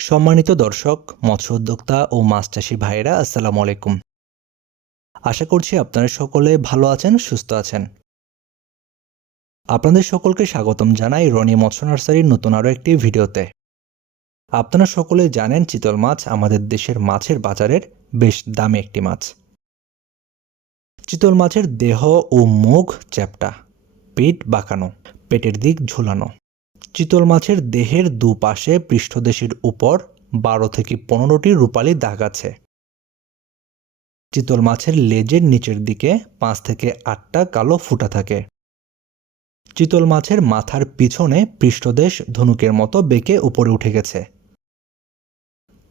সম্মানিত দর্শক, মৎস্য উদ্যোক্তা ও মাছ চাষি ভাইয়েরা, আসসালামু আলাইকুম। আশা করছি আপনারা সকলে ভালো আছেন, সুস্থ আছেন। আপনাদের সকলকে স্বাগতম জানাই রনি মৎস্য নার্সারির নতুন আরও একটি ভিডিওতে। আপনারা সকলে জানেন, চিতল মাছ আমাদের দেশের মাছের বাজারের বেশ দামি একটি মাছ। চিতল মাছের দেহ ও মুখ চ্যাপ্টা, পেট বাঁকানো, পেটের দিক ঝুলানো। চিতল মাছের দেহের দুপাশে পৃষ্ঠদেশের উপর বারো থেকে পনেরোটি রূপালি দাগ আছে। চিতল মাছের লেজের নিচের দিকে পাঁচ থেকে আটটা কালো ফুটা থাকে। চিতল মাছের মাথার পিছনে পৃষ্ঠদেশ ধনুকের মতো বেঁকে উপরে উঠে গেছে।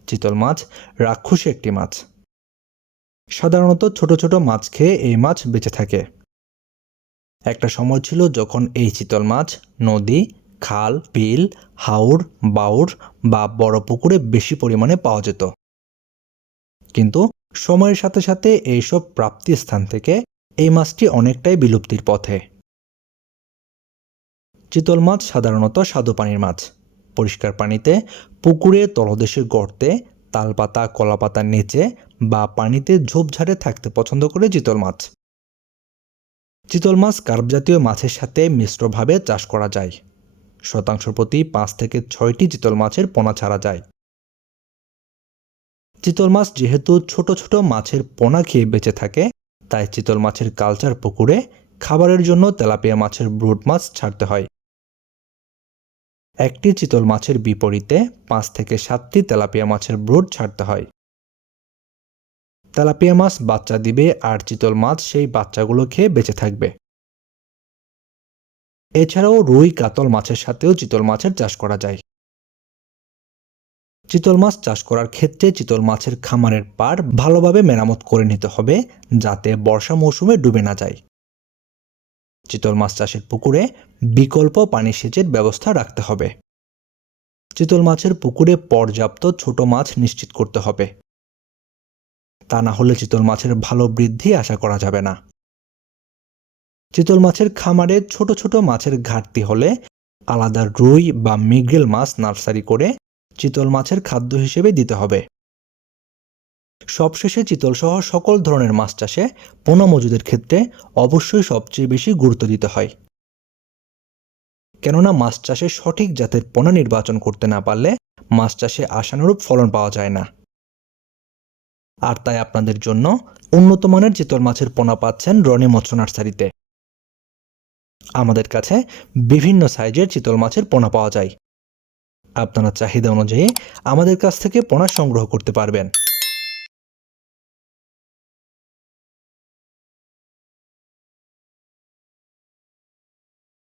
চিতল মাছ রাক্ষসী একটি মাছ। সাধারণত ছোট ছোট মাছ খেয়ে এই মাছ বেঁচে থাকে। একটা সময় ছিল যখন এই চিতল মাছ নদী খাল, বিল, হাওর, বাউর বা বড় পুকুরে বেশি পরিমাণে পাওয়া যেত। কিন্তু সময়ের সাথে সাথে এইসব প্রাপ্তি স্থান থেকে এই মাছটি অনেকটাই বিলুপ্তির পথে। চিতল মাছ সাধারণত স্বাদু পানির মাছ। পরিষ্কার পানিতে পুকুরে তলদেশের গর্তে তালপাতা কলাপাতার নিচে বা পানিতে ঝোপঝাড়ে থাকতে পছন্দ করে চিতল মাছ। চিতল মাছ কার্প জাতীয় মাছের সাথে মিশ্রভাবে চাষ করা যায়। শতাংশ প্রতি পাঁচ থেকে ছয়টি চিতল মাছের পোনা ছাড়া যায়। চিতল মাছ যেহেতু ছোট ছোট মাছের পোনা খেয়ে বেঁচে থাকে, তাই চিতল মাছের কালচার পুকুরে খাবারের জন্য তেলাপিয়া মাছের ব্রুড মাছ ছাড়তে হয়। একটি চিতল মাছের বিপরীতে পাঁচ থেকে সাতটি তেলাপিয়া মাছের ব্রুড ছাড়তে হয়। তেলাপিয়া মাছ বাচ্চা দিবে আর চিতল মাছ সেই বাচ্চাগুলো খেয়ে বেঁচে থাকবে। এছাড়াও রুই, কাতল মাছের সাথেও চিতল মাছের চাষ করা যায়। চিতল মাছ চাষ করার ক্ষেত্রে চিতল মাছের খামারের পার ভালোভাবে মেরামত করে নিতে হবে যাতে বর্ষা মৌসুমে ডুবে না যায়। চিতল মাছ চাষের পুকুরে বিকল্প পানি সেচের ব্যবস্থা রাখতে হবে। চিতল মাছের পুকুরে পর্যাপ্ত ছোট মাছ নিশ্চিত করতে হবে। তা না হলে চিতল মাছের ভালো বৃদ্ধি আশা করা যাবে না। চিতল মাছের খামারে ছোট ছোট মাছের ঘাটতি হলে আলাদা রুই বা মিগরেল মাছ নার্সারি করে চিতল মাছের খাদ্য হিসেবে দিতে হবে। সবশেষে চিতল সহ সকল ধরনের মাছ চাষে পোনা মজুদের ক্ষেত্রে অবশ্যই সবচেয়ে বেশি গুরুত্ব দিতে হয়। কেননা মাছ চাষে সঠিক জাতের পোনা নির্বাচন করতে না পারলে মাছ চাষে আশানুরূপ ফলন পাওয়া যায় না। আর তাই আপনাদের জন্য উন্নত মানের চিতল মাছের পোনা পাচ্ছেন রনি মৎস্য নার্সারিতে। আমাদের কাছে বিভিন্ন সাইজের চিতল মাছের পোনা পাওয়া যায়। আপনারা চাহিদা অনুযায়ী আমাদের কাছ থেকে পোনা সংগ্রহ করতে পারবেন।